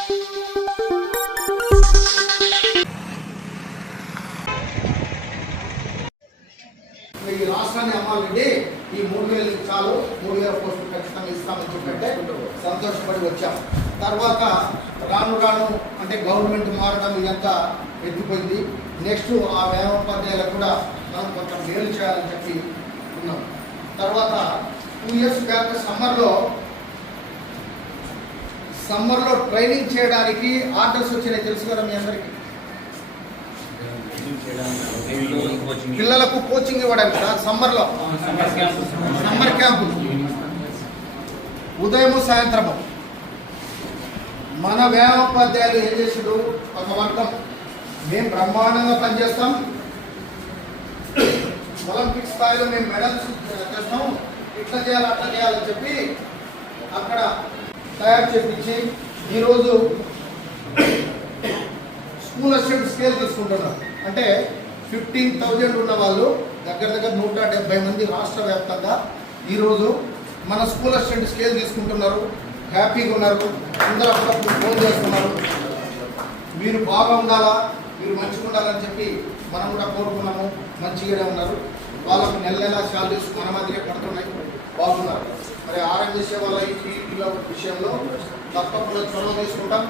ఈ రాష్ట్రాన్ని అమ్మాలంటే ఈ 3,000 చాలు, 3,000 పోస్టులు ఖచ్చితంగా ఇస్తామని చెప్పంటే సంతోషపడి వచ్చాం. తర్వాత రాను రాను అంటే గవర్నమెంట్ మారడం ఇదంతా ఎత్తిపోయింది. నెక్స్ట్ ఆ వ్యవోపాధ్యాయులకు కూడా మనం కొంచెం మేలు చేయాలని చెప్పి ఉన్నాం. తర్వాత 2 ఇయర్స్ బ్యాక్ సమ్మర్లో ట్రైనింగ్ చేయడానికి ఆర్డర్స్ వచ్చినాయి, తెలుసు కదా మీ అందరికీ. పిల్లలకు కోచింగ్ ఇవ్వడానికి సమ్మర్లో సమ్మర్ క్యాంపు ఉదయం సాయంత్రము. మన వ్యాయామోపాధ్యాయులు ఏం చేసాడు, ఒక వర్గం మేము బ్రహ్మాండంగా పనిచేస్తాం, ఒలింపిక్ స్థాయిలో మేము మెడల్స్ చేస్తాం, ఇట్లా చేయాలి అట్లా చేయాలని చెప్పి అక్కడ తయారు చేపించి ఈరోజు స్కూల్ అసిస్టెంట్ స్కేల్ తీసుకుంటున్నారు. అంటే 15,000 ఉన్న వాళ్ళు దగ్గర 170 మంది రాష్ట్ర వ్యాప్తంగా ఈరోజు మన స్కూల్ అసిస్టెంట్ స్కేల్ తీసుకుంటున్నారు. హ్యాపీగా ఉన్నారు, అందరూ అప్పుడప్పుడు ఫోన్ చేస్తున్నారు, మీరు బాగా ఉండాలా, మీరు మంచిగా ఉండాలని చెప్పి మనం కూడా కోరుకున్నాము. మంచిగానే ఉన్నారు. వాళ్ళకు నెల శాలరీస్ మన మధ్యనే పడుతున్నాయి, బాగున్నారు. మరి ఆరోగ్య సేవల ఈ విషయంలో తప్పకుండా చొరవ తీసుకుంటాం.